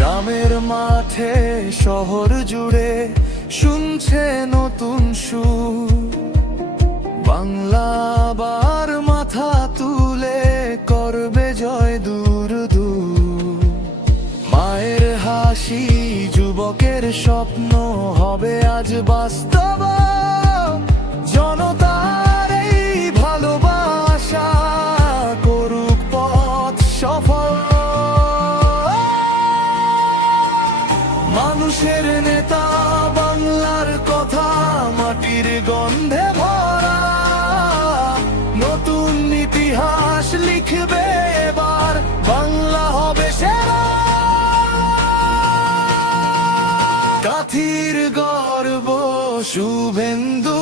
গ্রামের মাঠে শহর জুড়ে শুনছে নতুন সুর। বাংলা আবার মাথা তুলে করবে জয় দূর দূর। মায়ের হাসি যুবকের স্বপ্ন হবে আজ বাস্তব। জনতার এই ভালোবাসা করুক পথ সফল। মানুষের নেতা বাংলার কথা মাটির গন্ধে ভরা। নতুন ইতিহাস লিখবে এবার, বাংলা হবে সেরা। কাথির গর্ব শুভেন্দু